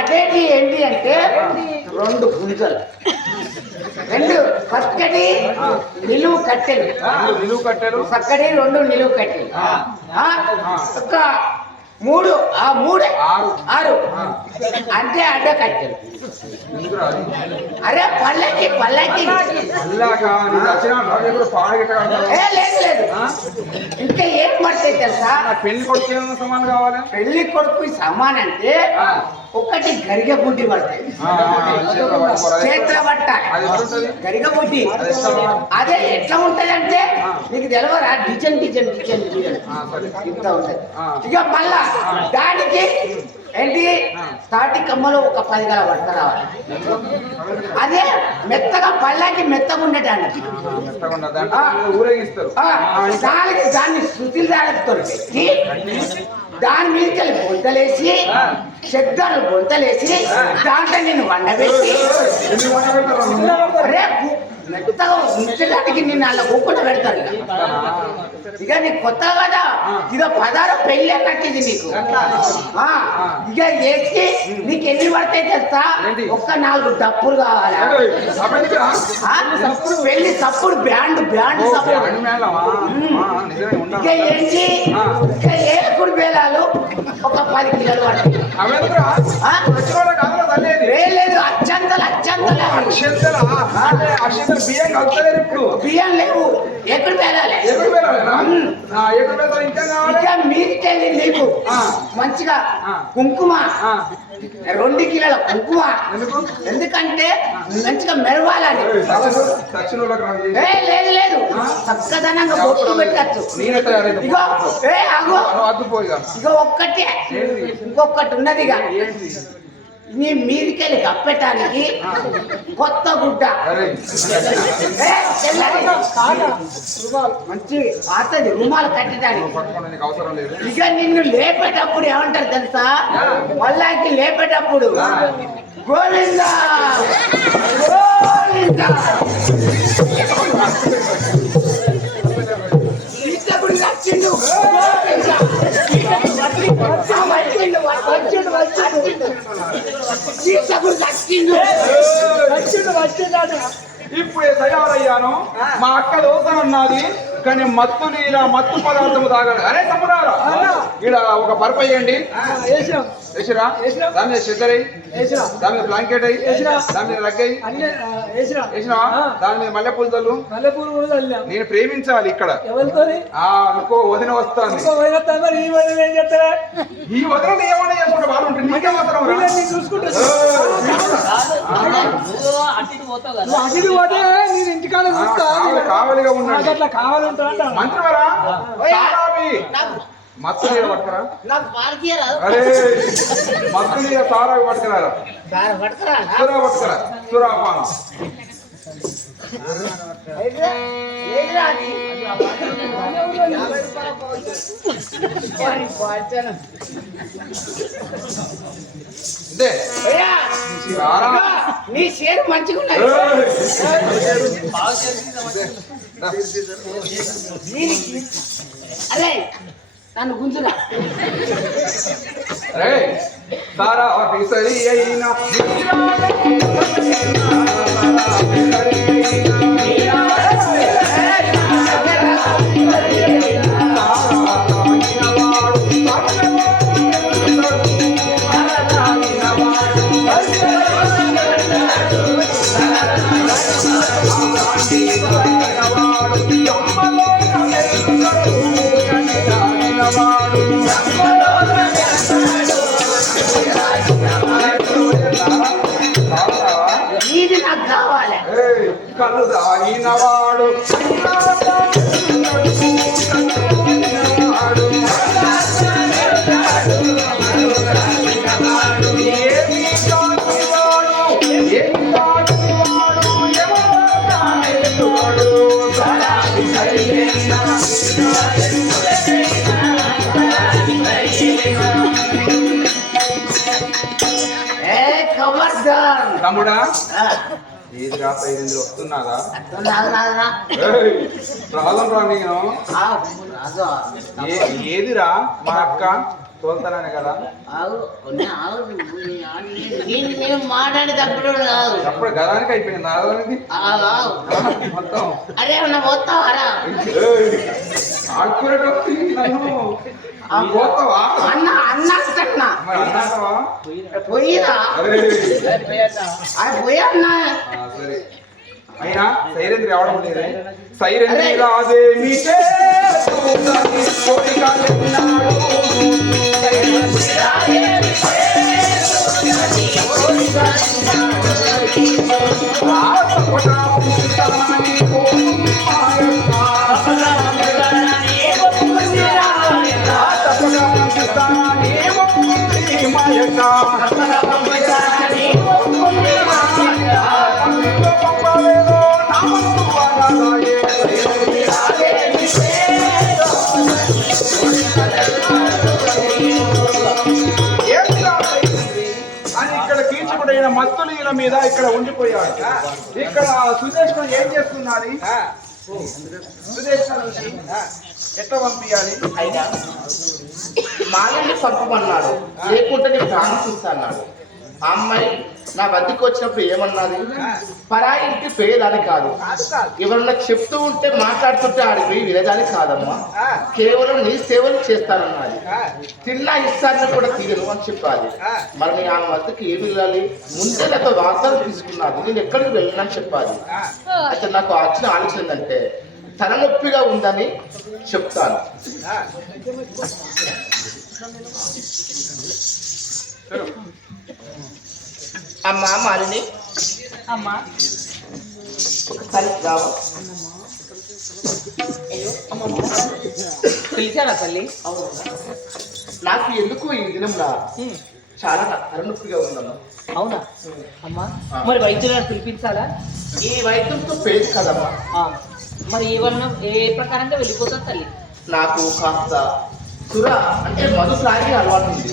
పడేటి ఏంటి అంటే 2 గుంజలు, 2 పక్కటి నిలువు కట్టెలు చక్కటి 2 నిలువు కట్టెలు, ఒక 3 6 అంటే అడ్డ కట్టెలు. అరే పల్లకి లేదు ఇంకా ఏం పడతాయి తెలుసా? పెళ్లి కొడుకు సమానం కావాలి. పెళ్లి కొడుకు సమానం అంటే ఒకటి గరిగ బుడ్డి పడతాయి, చేతుల పట్టాలి గరిగ బుడ్డి. అదే ఎట్లా ఉంటది అంటే నీకు తెలియరా? డిజైన్ ఇంత ఉంటది. ఇక మళ్ళా దానికి ఏంటి తాటి కమ్మలో ఒక 10 గల పట్ట రావాలి. అదే మెత్తగా పళ్ళకి మెత్తగా ఉండటానికి ఊరేగిస్తారు. దాన్ని శృతులు దాడుతో పెట్టి దాని మీదకి బొంతలేసి శబ్దాలు బొంతలేసి దాంట్లో నేను వండబెట్టి మెత్తగా ఉంచడానికి నిన్ను అలా ఊకుండా పెడతారు. ఇక నీకు కొత్త కదా, ఇక 16 పెళ్లి అన్నట్టు ఇది నీకు. ఇక వేసి నీకు ఎన్ని పడతాయి తెలుసా? ఒక్క 4 డప్పులు కావాలి. పెళ్లి సప్పుడు బ్యాండ్ సప్పుడు. ఇక ఏంటి ఇక ఏకుడు బేలాలు ఒక 10 కిలోలు పడతాయి. లేదు అచ్చంతలు బియ్యం లేవు, ఎక్కడ వెళ్ళాలి? మీదికెళ్ళి నీకు మంచిగా కుంకుమ 2 కిలోల కుంకుమ. ఎందుకంటే మంచిగా మెరవాలని. లేదు చక్కదనంగా బొట్టు పెట్టచ్చు. ఇక ఒక్కటే ఇంకొకటి ఉన్నది. ఇక నీ మీదికెళ్ళి కప్పెట్టడానికి కొత్త గుడ్డ మంచి పాతది రుమాలు కట్టడానికి. ఇక నిన్ను లేపేటప్పుడు ఏమంటారు తెలుసా? మళ్ళాకి లేపేటప్పుడు గోవిందా గోవిందా వచ్చిండు ఇప్పుడే తయారయ్యాను. మా అక్క దోసనన్నది కానీ మత్తు నీలా మత్తు పదార్థము తాగాలి. అరే తమ్ముడారా, ఇక్కడ ఒక పరుపు వేయండి. వేసిరా, దాని మీద చెద్దరై, దాని మీద బ్లాంకెట్ అయ్యి, దాని మీద రగ్గయి వేసినా, దాని మీద మల్లెపూలు తల్లు. నేను ప్రేమించాలి ఇక్కడ. అనుకో వదిన వస్తాను. ఈ వదిన ఏమన్నా చేసుకుంటే బాగుంటుంది. నీకే మాత్రం చూసుకుంటా కావాలిగా ఉన్నాడు. అట్లా కావాలి మంత్రివరా మత్తు నీడ పట్టుకురా. అరే మత్తు నీడ సారా పట్టుకురారా. సురా పట్టుకురా. సురాపానం నీ షేర్ మంచిగా ఉన్నది. అరే నన్ను గుంజురా. సారా సరి అయినా ఇది నాకు కావాలి. కళ్ళు తాగినవాడు తమ్ముడా ఏది రాత ఇది వస్తున్నారా? రాదరా నేను ఏదిరా మా అక్క తోలుతానని కదా. నేను మాట్లాడేటప్పుడు కాదు. అప్పుడు గదానికి అయిపోయింది నాదానికి మొత్తం. అరే నా పోతావారా ఆడుకునేటప్పుడు నన్ను పోతావా అన్న అన్నా మరి అన్నావా? పోయిరా అది పోయా అన్నా. సరే అయినా సైరేంద్ర రావడం లేదు. సైరేంద్ర రాదేమి మత్తులీల మీద ఇక్కడ ఉండిపోయాడు. ఇక్కడ సుదేష్ణ ఏం చేస్తున్నది? సుదేష్ణ ఎట్లా పంపించాలి? మాలని పంపమన్నాడు, లేకుంటే నేను ప్రాణం చూస్తా అన్నాడు. ఆ అమ్మాయి నా వద్దకు వచ్చినప్పుడు ఏమన్నది? పరాయి ఇంటి పేదాని కాదు, ఎవరన్నా చెప్తూ ఉంటే మాట్లాడుతుంటే ఆడికి వినదాని కాదమ్మా, కేవలం నీ సేవలు చేస్తానన్నది. తిన్నా ఇస్తాన్ని కూడా తీయను అని చెప్పాలి. మరి నేను ఆమె వద్దకు ఏమి వెళ్ళాలి? ముందే నాతో వార్తలు తీసుకున్నాను, నేను ఎక్కడికి వెళ్ళనని చెప్పాలి. అయితే నాకు వచ్చిన ఆలోచన ఏంటంటే తలనొప్పిగా ఉందని చెప్తాను. అమ్మా మాలిని, అమ్మా ఒకసారి రావా? పిలిచారా తల్లి? నాకు ఎందుకు ఈ దినంలా చాలా తలనొప్పిగా ఉందమ్మా. అవునా అమ్మా, మరి వైద్యులను పిలిపించాలా? ఈ వైద్యంతో పేరు కదమ్మా. మరి ఏ ప్రకారంగా వెళ్ళిపోతా తల్లి? నాకు కాస్త సుర అంటే మధు తాగి అలవాటు ఉంది,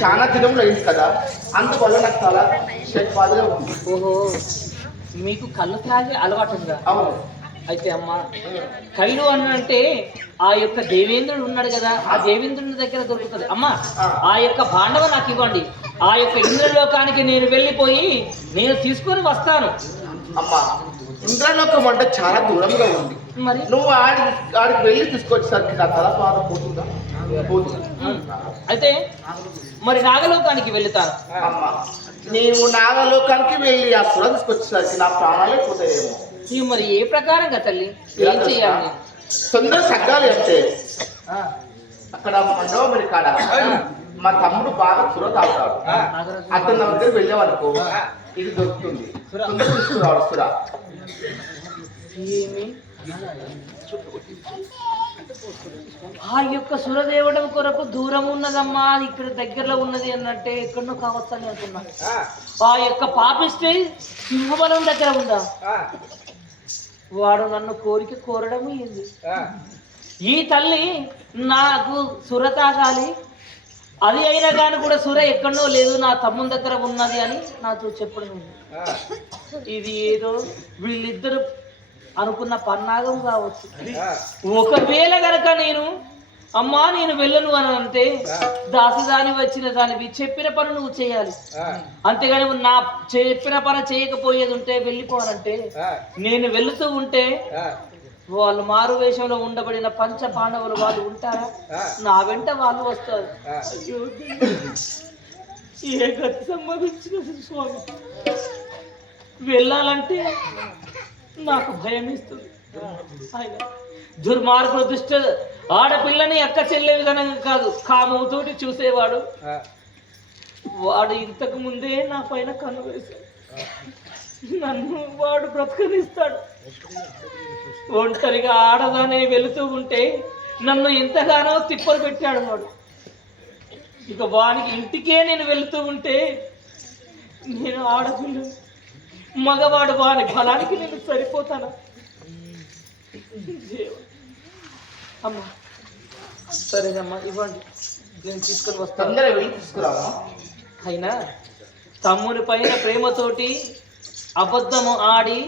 చాలా దినంలో అయింది కదా, అందువల్ల నాకు చాలా బాధగా ఉంది. ఓహో, మీకు కళ్ళు త్రాగి అలవాటు ఉందా? అవును. అయితే అమ్మా, కళ్ళు అంటే ఆ యొక్క దేవేంద్రుడు ఉన్నాడు కదా, ఆ దేవేంద్రుని దగ్గర దొరుకుతుంది అమ్మా. ఆ యొక్క భాండవ నాకు ఇవ్వండి, ఆ యొక్క ఇంద్రలోకానికి నేను వెళ్ళిపోయి నేను తీసుకొని వస్తాను. అమ్మా, ఇంద్రలోకం అంటే చాలా దూరంగా ఉంది, మరి నువ్వు ఆడికి వెళ్ళి తీసుకొచ్చేసరికి నా తల బాధ పోతుందా? పోతుంది. అయితే మరి నాగలోకానికి వెళ్తాను. అమ్మా, నీవు నాగలోకానికి వెళ్ళి ఆ సుర తీసుకొచ్చేసరికి నా ప్రాణాలే పోతాయేమో. నీవు మరి ఏ ప్రకారంగా తల్లి ఏం చెయ్యాలి? తొందర తగ్గాలి అంటే అక్కడ మండవమరి కాడ మా తమ్ముడు బాగా సుర తాగుతాడు, అతను నా దగ్గర వెళ్ళేవాళ్ళకు ఇది దొరుకుతుంది, తొందర తీసుకురావాలి సుర. ఏమి ఆ యొక్క సురదేవడం కొరకు దూరం ఉన్నదమ్మా, ఇక్కడ దగ్గరలో ఉన్నది అన్నట్టే ఎక్కడో కావచ్చు అని అనుకున్నా. ఆ యొక్క పాపిస్తే సింహబలం దగ్గర ఉందా? వాడు నన్ను కోరిక కోరడం ఏంది? ఈ తల్లి నాకు సుర తాగాలి, అది అయినా కానీ కూడా సుర ఎక్కడో లేదు, నా తమ్ముని దగ్గర ఉన్నది అని నాతో చెప్పడం ఉంది. ఇది ఏదో వీళ్ళిద్దరు అనుకున్న పన్నాగం కావచ్చు. ఒకవేళ గనక నేను వెళ్ళను అని అంటే దాసిదాని వచ్చిన దానివి చెప్పిన పని నువ్వు చేయాలి, అంతేగాని నా చెప్పిన పని చేయకపోయేది ఉంటే వెళ్ళిపోవాలంటే నేను వెళుతూ ఉంటే వాళ్ళు మారు వేషంలో ఉండబడిన పంచ పాండవులు వాళ్ళు ఉంటారా? నా వెంట వాళ్ళు వస్తారు. ఏ గతి సంబంధించిన స్వామి, వెళ్ళాలంటే నాకు భయం ఇస్తుంది. ఆయన దుర్మార్గుడు దుష్ట ఆడపిల్లని అక్క చెల్లే విధానంగా కాదు, కామతోటి చూసేవాడు. వాడు ఇంతకు ముందే నా పైన కన్ను వేశాడు, నన్ను వాడు బ్రతకనిస్తాడు. ఒంటరిగా ఆడదానే వెళుతూ ఉంటే నన్ను ఎంతగానో తిప్పలు పెట్టాడు వాడు. ఇక వానికి ఇంటికే నేను వెళుతూ ఉంటే నేను ఆడపిల్ల, మగవాడు వాని బలానికి నేను సరిపోతాను. అమ్మా సరేనమ్మా, ఇవ్వండి, నేను తీసుకొని వస్తాను. తీసుకురావా? అయినా తమ్ముని పైన ప్రేమతోటి అబద్ధము ఆడి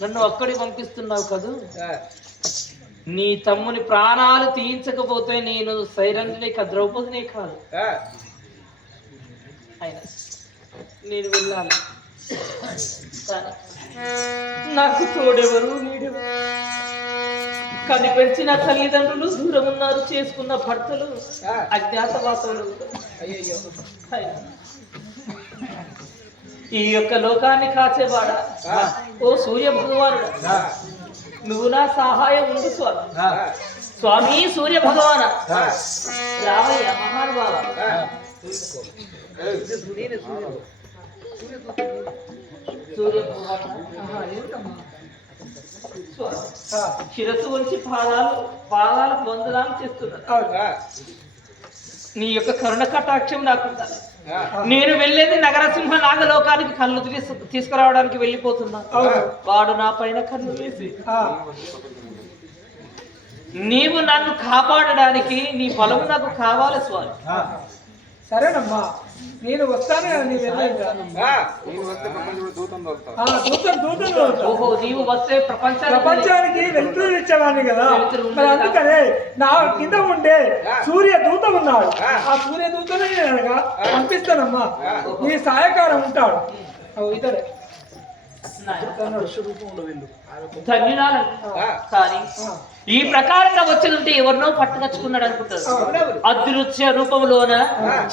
నన్ను అక్కడికి పంపిస్తున్నావు కదూ. నీ తమ్ముని ప్రాణాలు తీయించకపోతే నేను సైరంధ్రిని ద్రౌపదినే కాదు. అయినా నేను వెళ్ళాలి. కానీ నాకు తోడెవరు నీడెవరు? కని పెంచిన తల్లిదండ్రులు దూరం ఉన్నారు, చేసుకున్న భర్తలు అజ్ఞాతవాసంలో ఉన్నారు. ఈ యొక్క లోకాన్ని కాచేవాడా ఓ సూర్య భగవానుడు, నువ్వు నా సహాయం ఉంది స్వామి. స్వామి సూర్య భగవాన రావయ్య మహానుభావ. సూర్య శిరస్సు వంచి పాదాలకు వందనాలు చేస్తున్నాను. నీ యొక్క కరుణ కటాక్షం నాకు నేను వెళ్ళేది నగరసింహ నాగలోకానికి కళ్ళు తీసుకురావడానికి వెళ్ళిపోతున్నా. వాడు నా పైన కన్ను వేసి నీవు నన్ను కాపాడడానికి నీ బలము నాకు కావాలి స్వామి. సరేనమ్మా, నేను వస్తాను. ఓహో, నీవు వస్తే ప్రపంచానికి వెలుతురు ఇచ్చేవాడిని కదా, మరి అందుకనే నా కింద ఉండే సూర్య దూత ఉన్నాడు. ఆ సూర్య దూతని నేను పంపిస్తానమ్మా, నీ సహాయకారం ఉంటాడు. ఇతడే ధన్యురాలు. కానీ ఈ ప్రకారంగా వచ్చిందంటే ఎవరినో పట్టుకొచ్చుకున్నాడు అనుకుంటారు. అదృశ్య రూపంలోన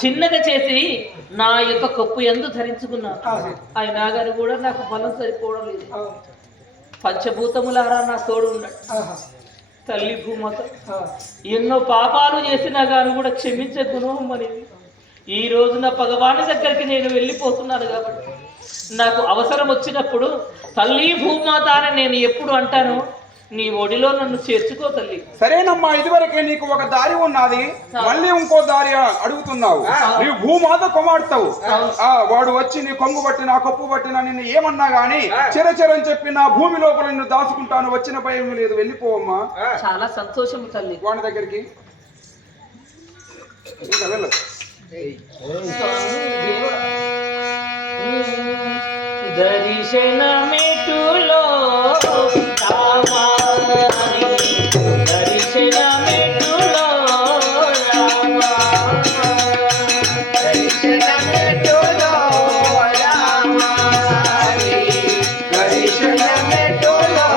చిన్నగా చేసి నా యొక్క కొప్పు ఎందు ధరించుకున్నాను. అయినా గాని కూడా నాకు బలం సరిపోవడం లేదు. పంచభూతములారా నా తోడు ఉన్నాడు. తల్లి భూమత ఎన్నో పాపాలు చేసినా గాని కూడా క్షమించే గుణం అనేది. ఈ రోజున భగవాని దగ్గరికి నేను వెళ్ళిపోతున్నాను కాబట్టి నాకు అవసరం వచ్చినప్పుడు తల్లి భూమాత అని నేను ఎప్పుడు అంటాను, నీ ఒడిలో నన్ను చేర్చుకో తల్లి. సరేనమ్మా, ఇదివరకే నీకు ఒక దారి ఉన్నది, మళ్ళీ ఇంకో దారి అడుగుతున్నావు. నీవు భూమాత కుమార్తెవు. వాడు వచ్చి నీ కొంగు బట్టి నా కప్పు బట్టిన నిన్ను ఏమన్నా గాని చెరచెరని చెప్పి నా భూమి లోపల నిన్ను దాచుకుంటాను, వచ్చిన భయం లేదు, వెళ్ళిపోవమ్మా. చాలా సంతోషం తల్లి. వాడి దగ్గరికి ఇంకా వెళ్ళదు. దర్శనమెటులో రామాని, దర్శనమెటులో రామాని, దర్శనమెటులో రామాని, దర్శనమెటులో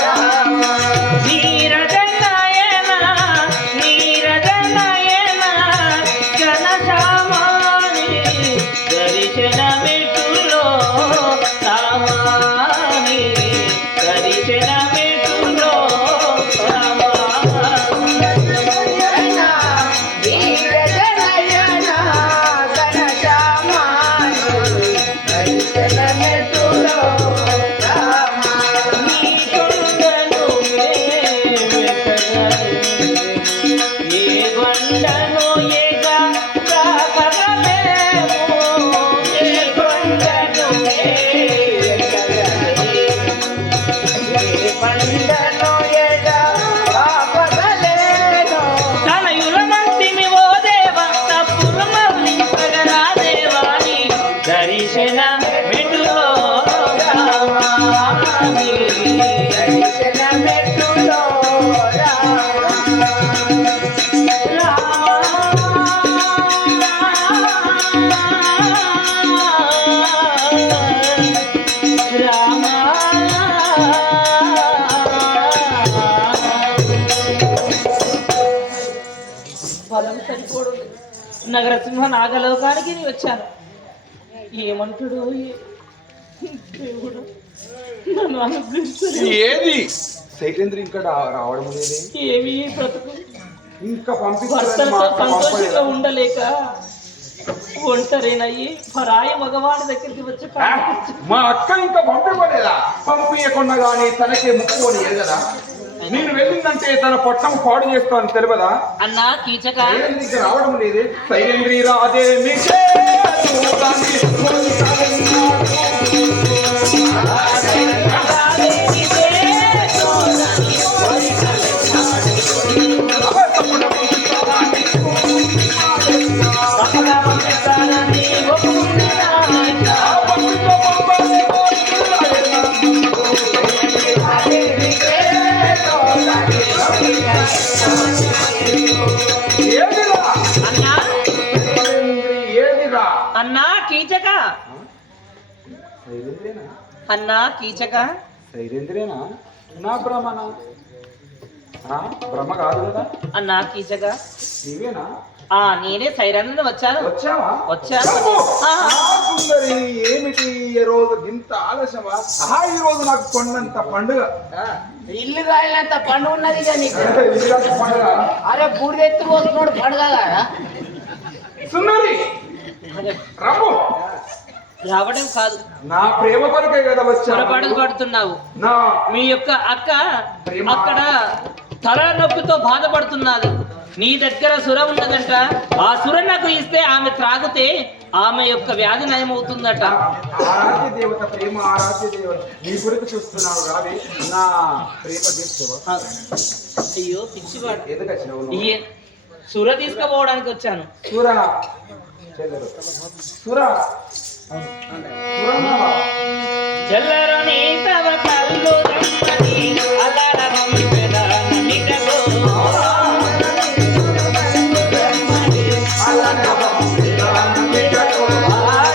రామాని. నీరజనయన నీరజనయన ఘనశ్యామాని, దర్శనమెటులో రామాని, దర్శనమెటులో రామాని. నీరజనయన ఘనశ్యామాని, దర్శనమెటులో రామాని. నీ కొండను ఏ కొండను ఏగా రాగలేము, ఏ కొండను పండను ఏగా రాగలేను. తనయుల మంటిమి ఓ దేవ, తప్పులు మరణించగరా దేవాని, దర్శనమెటులో రామాని, దర్శనమెటులో బలం సరిపోడు. నగరసింహ నాగలోకానికి నేను వచ్చాను. ఏమంటాడు దేవుడు, నన్ను అనుగ్రహించలేదు. ఏది శైలేంద్ర ఇంకా రావడం లేదే? ఏమి బ్రతుకు, ఇంకా భర్తలతో సంతోషంగా ఉండలేక ఒంటరినయ్యి పరాయి మగవాడి దగ్గరికి వచ్చి మా అక్క ఇంకా పంపివ్వలేదా? పంపించకుండా గానీ తనకే ముక్కు అని ఎరగదా? నేను వెళ్ళిందంటే తన పొట్టం పాడు చేస్తాను తెలియదా? అన్నా కీచక ఇంకా రావడం లేదే? శైలేంద్రి రాదే ఏదిరా కీచక శైలేంద్రేనా అన్నా కీచక శైలేంద్రేనా నా భ్రమణ భ్రమ కాదు కదా అన్నా కీచక నీవేనా నేనే సైరన్ వచ్చాను వచ్చావా వచ్చాను సుందరి ఏమిటి ఈ రోజు ఇంత ఆలస్యమా ఈ రోజు నాకు కొండంత పండుగ ఇల్లు కాలినంత పండుగ ఉన్నది ఇక నీకు. ఇలాంటి పండుగ అరే బూడిదెత్తి పోతున్నాడు పండుగ కదా. సుందరి రాము రావడం కాదు నా ప్రేమ కొరకే కదా వచ్చా పొరపాటు పడుతున్నావు. నా మీ యొక్క అక్క అక్కడ తల నొప్పితో బాధపడుతున్నది. నీ దగ్గర సుర ఉన్నదంట. ఆ సుర నాకు ఇస్తే ఆమె త్రాగితే ఆమె యొక్క వ్యాధి నయమవుతుందట. ఆరాధ్య దేవత ప్రేమ ఆరాధ్య దేవత నీ కొరకు చూస్తున్నావు కాదు నా ప్రేమ తీర్చవా అయ్యో పిచ్చివాడు. ఎందుకు వచ్చినావు సుర తీసుకుపోవడానికి వచ్చాను. సురా సురా చెల్లరని తవ కళ్ళు రమ్మని అలరవం పెదనమిటగో.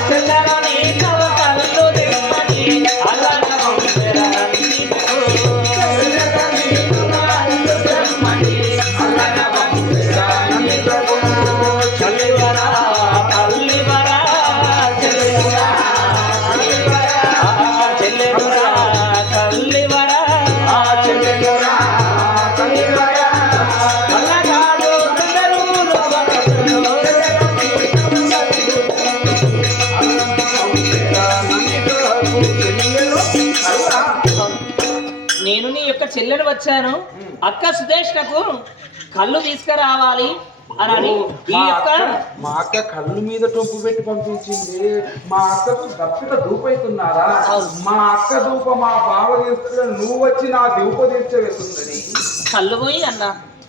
చెల్లరని తవ కళ్ళు రమ్మని అలరవం పెదనమిటగో. చల్లివరా తల్లివరా నేను నీ యొక్క చెల్లెలు వచ్చాను. అక్క సుదేష్కకు కళ్ళు తీసుకురావాలి అని ఈ యొక్క మా అక్క కళ్ళు మీద టొంపు పెట్టి పంపించింది. మా అక్కకు దప్పిక దూపైతున్నారా? మా అక్క దూప మా బావ తీర్చుకుని నువ్వు వచ్చి నా దూప తీర్చవేస్తుందని కళ్ళు పోయి అన్న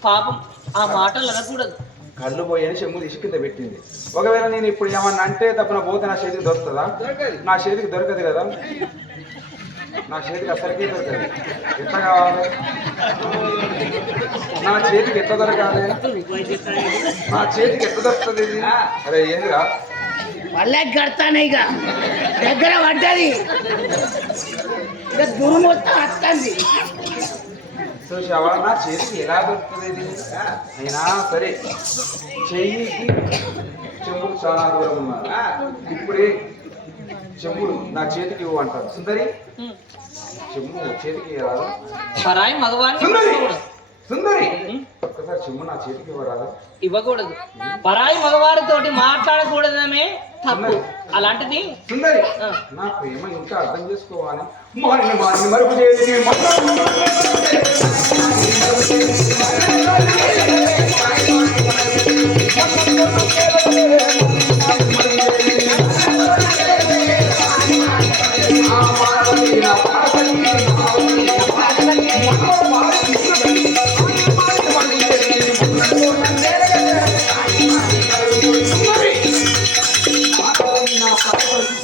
పాపం ఆ మాటలు అనకూడదు. కళ్ళు పోయి అని చెమ్ము తీసి కింద పెట్టింది. ఒకవేళ నేను ఇప్పుడు ఏమన్నా అంటే తప్పన పోతే నా చేతికి దొరుకుతుందా? నా చేతికి దొరకదు కదా. నా చేతికి అసలుకి దొరకదు. ఎట్లా కావాలి? నా చేతికి ఎట్లా దొరకాలి? నా చేతికి ఎట్లా దొరుకుతుంది ఇది? అరే ఏందిరా మళ్ళీ కడతాను ఇక దగ్గర పడ్డది ఇక దురు మొత్తం వస్తుంది. చూసావా నా చేతికి ఎలా దొరుకుతుంది ఇది? అయినా సరే చెయ్యికి చెంబులు చాలా దూరం ఉన్నారు. ఇప్పుడే చెంబులు నా చేతికి ఇవ్వు అంటారు. సుందరి చెంబు చేతికి రాదు. పరాయి మగవారిని సుందరి ఇవ్వకూడదు. సుందరి ఒక్కసారి చెంబు నా చేతికి ఇవ్వరాదు. ఇవ్వకూడదు. పరాయి మగవారితోటి మాట్లాడకూడదమే తప్పు. అలాంటిది సుందరి నా ప్రేమ ఇంకా అర్థం చేసుకోవాలి. మారిని మారిని మరుపు చేసి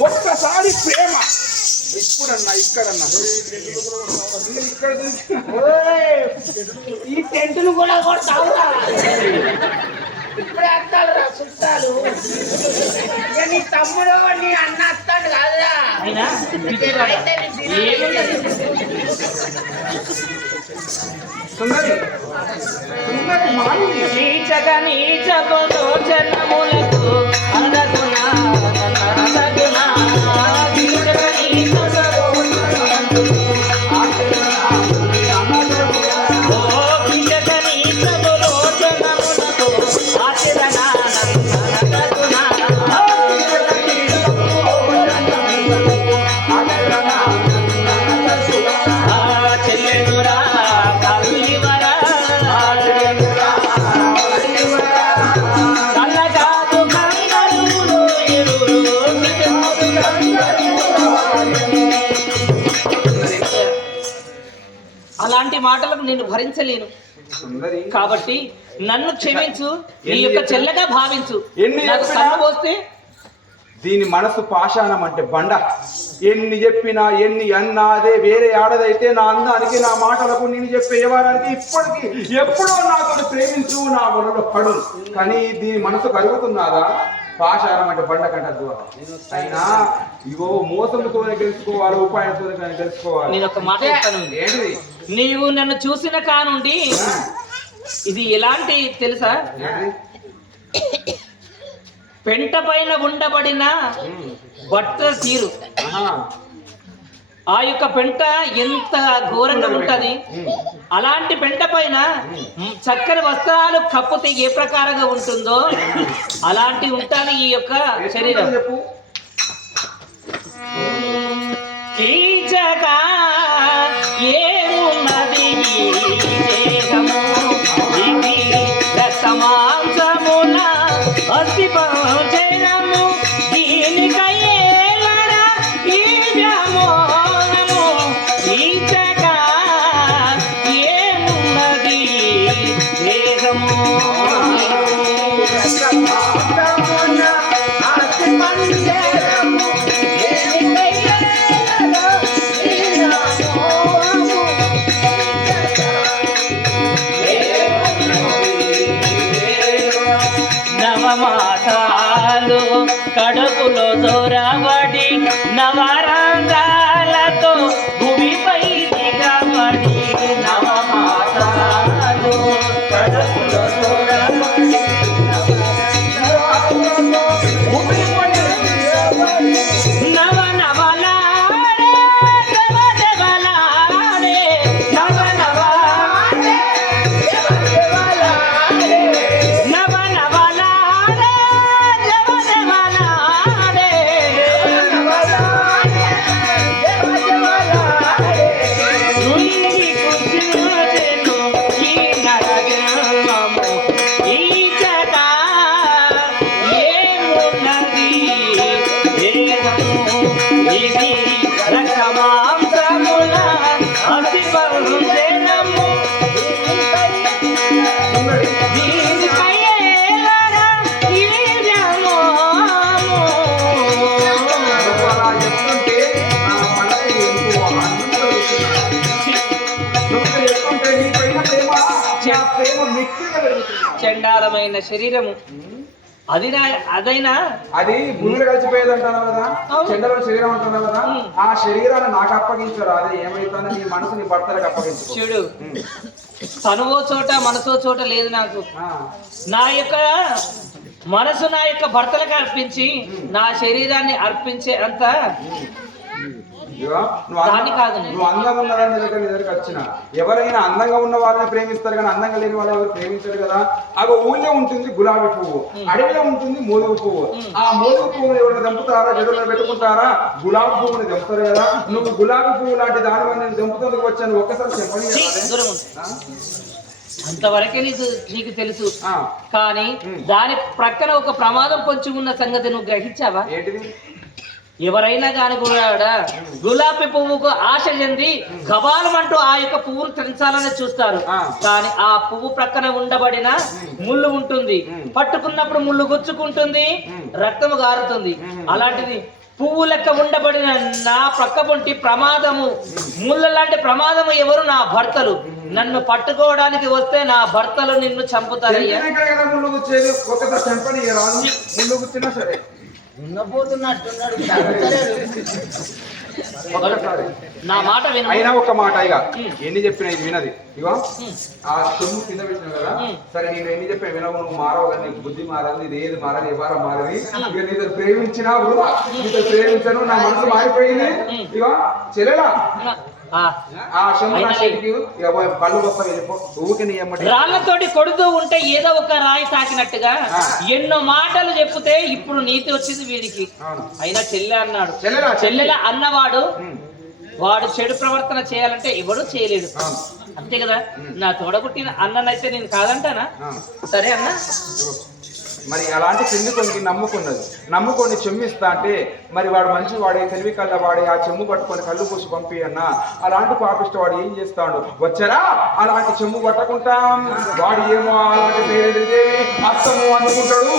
ఒక్కసారి ప్రేమ ఇప్పుడన్నా ఇక్కడన్నా ఇక్కడ ఈ టెంటును కూడా కొడతావురా. ఇప్పుడే వస్తాడు రా చుట్టాలు. ఇక నీ తమ్ముడు నీ అన్న వస్తాడు కాదురా. అయినా పిచ్చివాడు. ఏముండదు. సుందరి సుందరి మాలి నీచగ నీచబోలో జనములకు అరగునా అరగునా. నీచగ నీచబోలో ఓ నీచగ నీచబోలో జనములకు ఆచరణ అరగునా. చెల్లెనురా తల్లివరా కళ్ళగాదు కంగరులు ఎరులు. అలాంటి మాటలకు నేను భరించలేను. సుందరి కాబట్టి నన్ను క్షమించు. నీ యొక్క చెల్లెగా భావించు. ఎన్ని నాకు చెప్పినా- కన్ను పోస్తే దీని మనసు పాషాణం అంటే బండ. ఎన్ని చెప్పినా ఎన్ని అన్నా అదే వేరే ఆడదైతే నా అందానికి నా మాటలకు నేను చెప్పే వ్యవహారానికి ఇప్పటికీ ఎప్పుడో నాతో ప్రేమించు నా మొదలు పడు. కానీ దీని మనసు కరుగుతున్నారా? పాషాణం అంటే బండకంట దూరం. అయినా ఇవో మోసంతోనే గెలుచుకోవాలి, ఉపాయంతోనే గెలుచుకోవాలి. నేను ఒక మాట చెప్తాను. ఏంటిది? నీవు నన్ను చూసిన కానుండి ఇది ఎలాంటి తెలుసా? పెంట పైన ఉండబడిన బట్టల తీరు, ఆ యొక్క పెంట ఎంత ఘోరంగా ఉంటది. అలాంటి పెంట పైన చక్కని వస్త్రాలు కప్పుతే ఏ ప్రకారంగా ఉంటుందో అలాంటి ఉంటాను ఈ యొక్క శరీరం. కీచగా ఏమున్నది దేహము, ఇది రక్తమాంసముల అస్థి పంజరము, దీనికయ్యేలడా ఈ వ్యామోహము. కీచగా ఏమున్నది దేహము, నవమాసాలు కడుపులో దొరబడి నవరంగాలతో భూమిపై దిగబడి, నవమాసాలు కడుపులో దొరబడి నవ నవలాడే దేవ దేవలాడే, నవ నవలాడే నవ నవలాడే దేవ దేవలాడే, నుయ్యి కూర్చునేను ఈ నరజన్మము, ఈ జగ ఏమున్నది దేహము, ఇది రక్తమాంసముల అస్థి పంజరము, దీనికయ్యేలడా ఈ వ్యామోహము. నువ్వు అలా చెప్తుంటే నా మనసు ఎంతో ఆనందపడుతున్నాను. నువ్వు చెప్తుంటే నీ పైన ప్రేమ, నా ప్రేమ మిక్కిలిగా పెరుగుతుంది. చండాలమైన శరీరము అదైనా అది భూమిలో కలిసిపోయేది అంటాను కదా, చెండలో శరీరం అంటున్నావు కదా, ఆ శరీరాన్ని నాకు అప్పగించారు. అదే ఏమైతుందో నీ మనసు నీ భర్తలకు అప్పగించు. చూడు, తనువో చోట మనసో చోట లేదు నాకు. నా యొక్క మనసు నా యొక్క భర్తలకు అర్పించి నా శరీరాన్ని అర్పించే అంత దాన్ని కాదు నేను. నువ్వు అందంగా ఉన్నదాన్ని దగ్గరికి వచ్చిన ఎవరైనా అందంగా ఉన్న వాళ్ళని ప్రేమిస్తారు కానీ అందంగా లేని వాళ్ళు ఎవరు ప్రేమించారు కదా. అగో ఊళ్ళో ఉంటుంది గులాబీ పువ్వు, అడవిలో ఉంటుంది మూలుగు పువ్వు. ఆ మూలుగు పువ్వుని ఎవరైనా దంపుతారా, జడలో పెట్టుకుంటారా? గులాబీ పువ్వుని దంపుతారు కదా. నువ్వు గులాబీ పువ్వు లాంటి దాని వల్ల నేను దంపుతందుకు వచ్చాను. ఒక్కసారి చెప్పని దూరం ఉండు. అంతవరకే నీకు తెలుసు. కానీ దాని ప్రక్కన ఒక ప్రమాదం పొంచి ఉన్న సంగతి నువ్వు గ్రహించావా? ఏంటిది? ఎవరైనా కాని కూడా గులాబీ పువ్వుకు ఆశ చెంది గబాలమంటూ ఆ యొక్క పువ్వును తెంచాలని చూస్తారు. కానీ ఆ పువ్వు ప్రక్కన ఉండబడిన ముళ్ళు ఉంటుంది, పట్టుకున్నప్పుడు ముళ్ళు గుచ్చుకుంటుంది, రక్తము గారుతుంది. అలాంటిది పువ్వు లెక్క ఉండబడిన నా ప్రక్క పొంటి ప్రమాదము, ముళ్ళ లాంటి ప్రమాదము ఎవరు? నా భర్తలు. నన్ను పట్టుకోవడానికి వస్తే నా భర్తలు నిన్ను చంపుతారయ్యా. సరే నా మాట విను. అయినా ఒక మాట ఇక ఎన్ని చెప్పినా ఇది వినది. ఇగో ఆ సొమ్ము కింద పెట్టిన కదా, సరే నేను ఎన్ని చెప్పిన వినవు, నువ్వు మారవు కదా, నీకు బుద్ధి మారదు, ఇది ఏది మారదు, ఎవరు మారది. ఇక నీతో ప్రేమించినా నీతో ప్రేమించను, నా మనసు మారిపోయింది. ఇగో చెల్లెలా ఆ సొమ్ము కళ్ళు వస్తా వెళ్ళిపో, ఊరికి నీ అమ్మటి. రాళ్లతోటి కొడుతూ ఉంటే ఏదో ఒక రాయి తాకినట్టుగా ఎన్నో మాటలు చెప్తే ఇప్పుడు నీతి వచ్చింది వీడికి. అయినా చెల్లె అన్నాడు. చెల్లెల అన్నవాడు వాడు చెడు ప్రవర్తన చేయాలంటే ఎవడు చేయలేడు, అంతే కదా. నా తోడబుట్టిన అన్ననైతే నేను కాదంటానా? సరే అన్న. మరి అలాంటి చెంది కొన్ని నమ్ముకొని చెమ్మిస్తా అంటే మరి వాడు మంచి వాడే, తెలివి కళ్ళ వాడే, ఆ చెమ్ము పట్టుకొని కళ్ళు పూసి పంపి అన్న. అలాంటి పాపిష్ట వాడు ఏం చేస్తాడు? వచ్చారా అలాంటి చెమ్ము పట్టకుంటాం, వాడు ఏమో అలాంటి అర్థము అనుకుంటాడు.